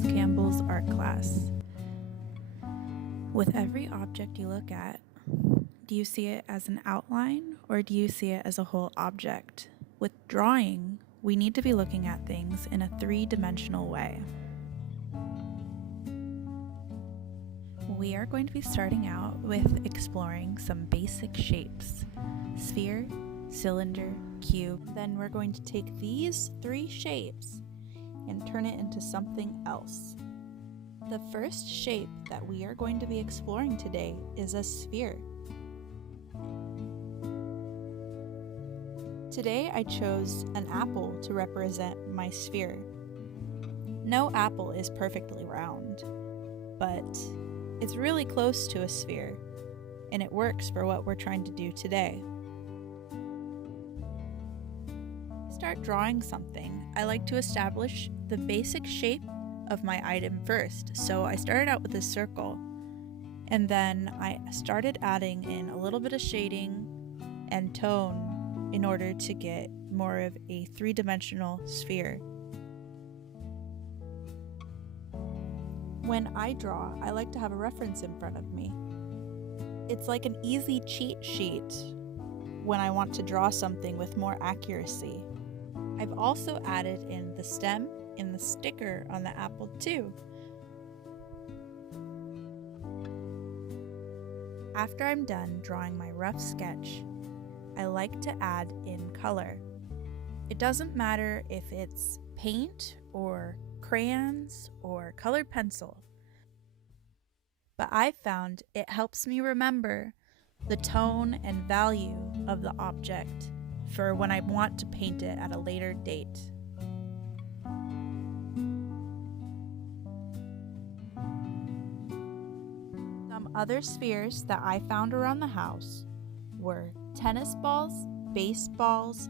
Miss Campbell's art class. With every object you look at, do you see it as an outline or do you see it as a whole object? With drawing, we need to be looking at things in a three-dimensional way. We are going to be starting out with exploring some basic shapes: sphere, cylinder, cube. Then we're going to take these three shapes and turn it into something else. The first shape that we are going to be exploring today is a sphere. Today I chose an apple to represent my sphere. No apple is perfectly round, but it's really close to a sphere, and it works for what we're trying to do today. Start drawing something, I like to establish the basic shape of my item first. So I started out with a circle, and then I started adding in a little bit of shading and tone in order to get more of a three-dimensional sphere. When I draw, I like to have a reference in front of me. It's like an easy cheat sheet when I want to draw something with more accuracy. I've also added in the stem and the sticker on the apple too. After I'm done drawing my rough sketch, I like to add in color. It doesn't matter if it's paint or crayons or colored pencil, but I found it helps me remember the tone and value of the object for when I want to paint it at a later date. Some other spheres that I found around the house were tennis balls, baseballs,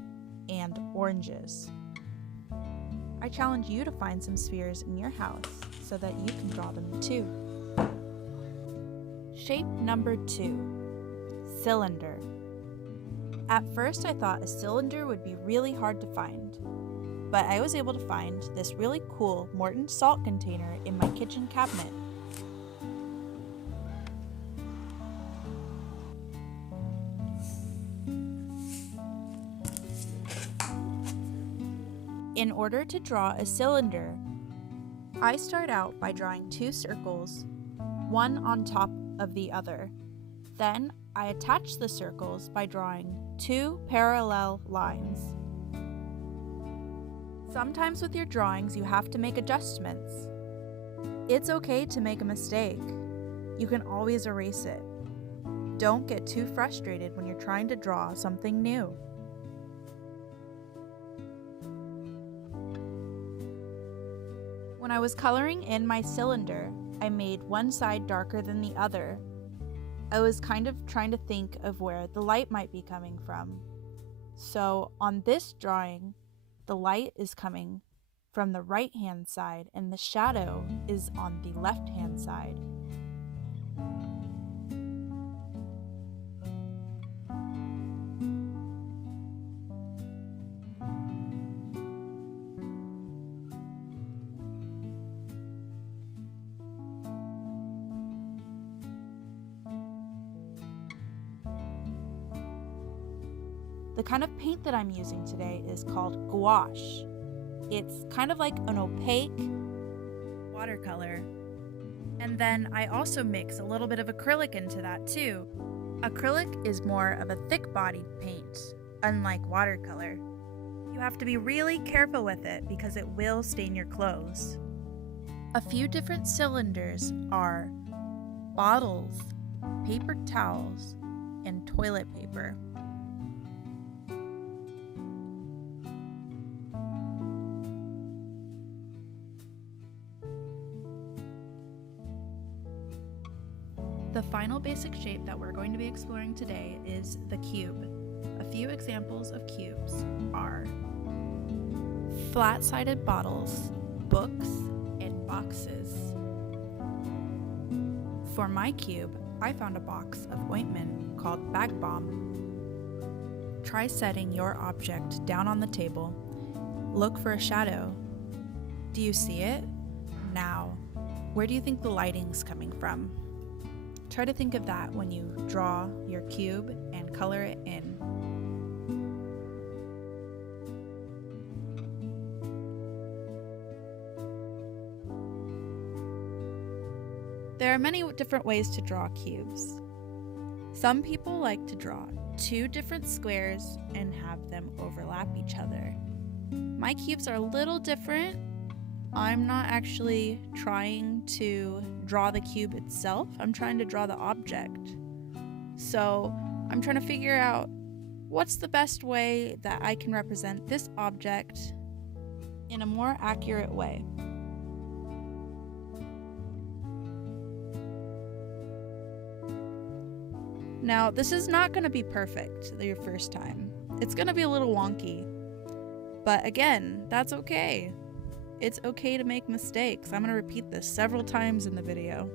and oranges. I challenge you to find some spheres in your house so that you can draw them too. Shape number 2, cylinder. At first I thought a cylinder would be really hard to find, but I was able to find this really cool Morton salt container in my kitchen cabinet. In order to draw a cylinder, I start out by drawing two circles, one on top of the other. Then I attach the circles by drawing two parallel lines. Sometimes with your drawings you have to make adjustments. It's okay to make a mistake. You can always erase it. Don't get too frustrated when you're trying to draw something new. When I was coloring in my cylinder, I made one side darker than the other. I was kind of trying to think of where the light might be coming from. So on this drawing, the light is coming from the right-hand side and the shadow is on the left-hand side. The kind of paint that I'm using today is called gouache. It's kind of like an opaque watercolor. And then I also mix a little bit of acrylic into that too. Acrylic is more of a thick-bodied paint, unlike watercolor. You have to be really careful with it because it will stain your clothes. A few different cylinders are bottles, paper towels, and toilet paper. The final basic shape that we're going to be exploring today is the cube. A few examples of cubes are flat-sided bottles, books, and boxes. For my cube, I found a box of ointment called Bag Balm. Try setting your object down on the table. Look for a shadow. Do you see it? Now, where do you think the lighting's coming from? Try to think of that when you draw your cube and color it in. There are many different ways to draw cubes. Some people like to draw 2 different squares and have them overlap each other. My cubes are a little different. I'm not actually trying to draw the cube itself, I'm trying to draw the object. So I'm trying to figure out what's the best way that I can represent this object in a more accurate way. Now, this is not going to be perfect your first time. It's going to be a little wonky. But again, that's okay. It's okay to make mistakes. I'm going to repeat this several times in the video.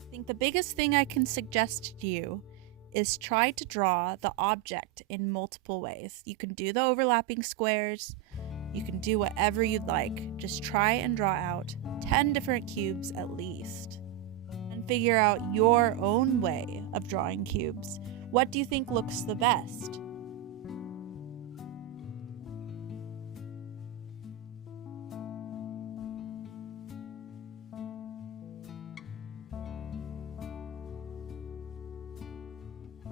I think the biggest thing I can suggest to you is try to draw the object in multiple ways. You can do the overlapping squares. You can do whatever you'd like. Just try and draw out 10 different cubes at least. And figure out your own way of drawing cubes. What do you think looks the best?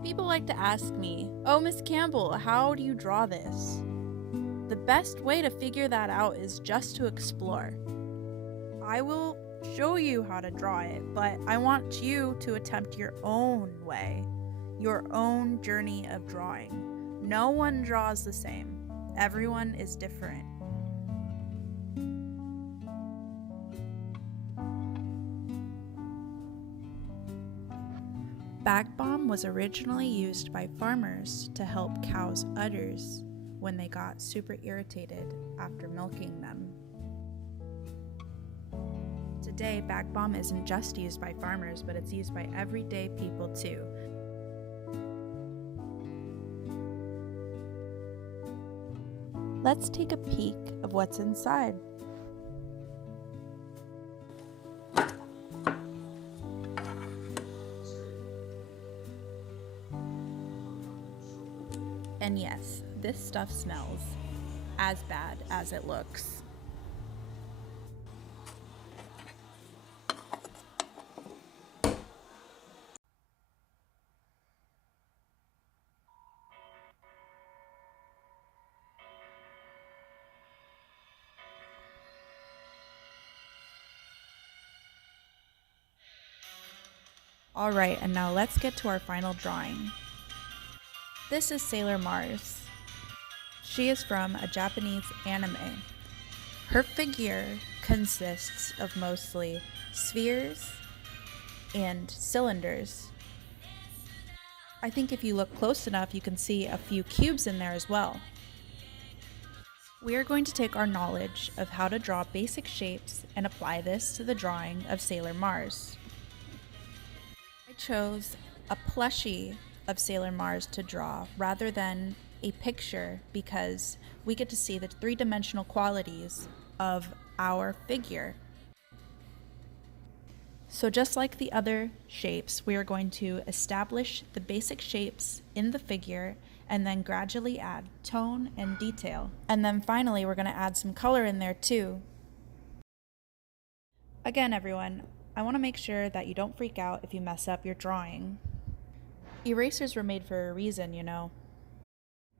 People like to ask me, "Oh, Miss Campbell, how do you draw this?" The best way to figure that out is just to explore. I will show you how to draw it, but I want you to attempt your own way, your own journey of drawing. No one draws the same. Everyone is different. Bag balm was originally used by farmers to help cows' udders when they got super irritated after milking them. Today, bag balm isn't just used by farmers, but it's used by everyday people too. Let's take a peek of what's inside. And yes, this stuff smells as bad as it looks. Alright, and now let's get to our final drawing. This is Sailor Mars. She is from a Japanese anime. Her figure consists of mostly spheres and cylinders. I think if you look close enough, you can see a few cubes in there as well. We are going to take our knowledge of how to draw basic shapes and apply this to the drawing of Sailor Mars. I chose a plushie of Sailor Mars to draw rather than a picture because we get to see the three-dimensional qualities of our figure. So just like the other shapes, we are going to establish the basic shapes in the figure and then gradually add tone and detail. And then finally, we're going to add some color in there too. Again, everyone, I want to make sure that you don't freak out if you mess up your drawing. Erasers were made for a reason, you know.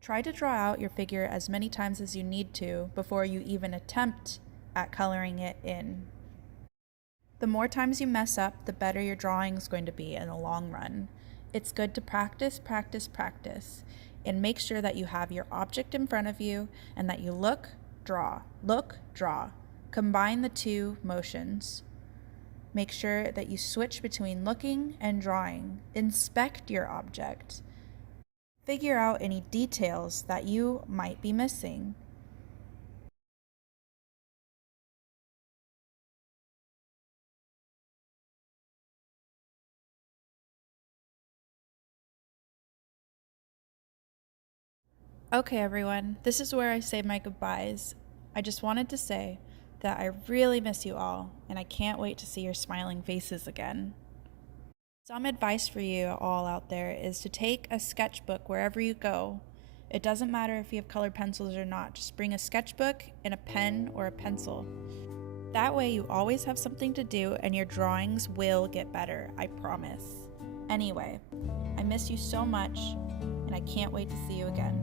Try to draw out your figure as many times as you need to before you even attempt at coloring it in. The more times you mess up, the better your drawing is going to be in the long run. It's good to practice, practice, practice, and make sure that you have your object in front of you and that you look, draw, look, draw. Combine the two motions. Make sure that you switch between looking and drawing. Inspect your object. Figure out any details that you might be missing. Okay, everyone, this is where I say my goodbyes. I just wanted to say that I really miss you all, and I can't wait to see your smiling faces again. Some advice for you all out there is to take a sketchbook wherever you go. It doesn't matter if you have colored pencils or not, just bring a sketchbook and a pen or a pencil. That way you always have something to do and your drawings will get better, I promise. Anyway, I miss you so much, and I can't wait to see you again.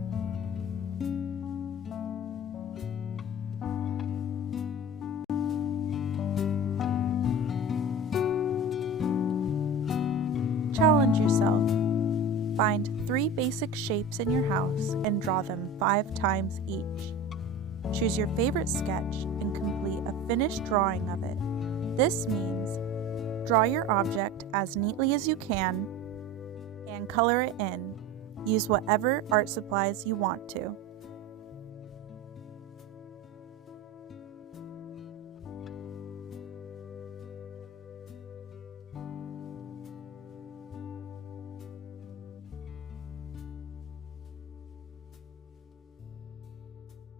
Challenge yourself. Find 3 basic shapes in your house and draw them 5 times each. Choose your favorite sketch and complete a finished drawing of it. This means draw your object as neatly as you can and color it in. Use whatever art supplies you want to.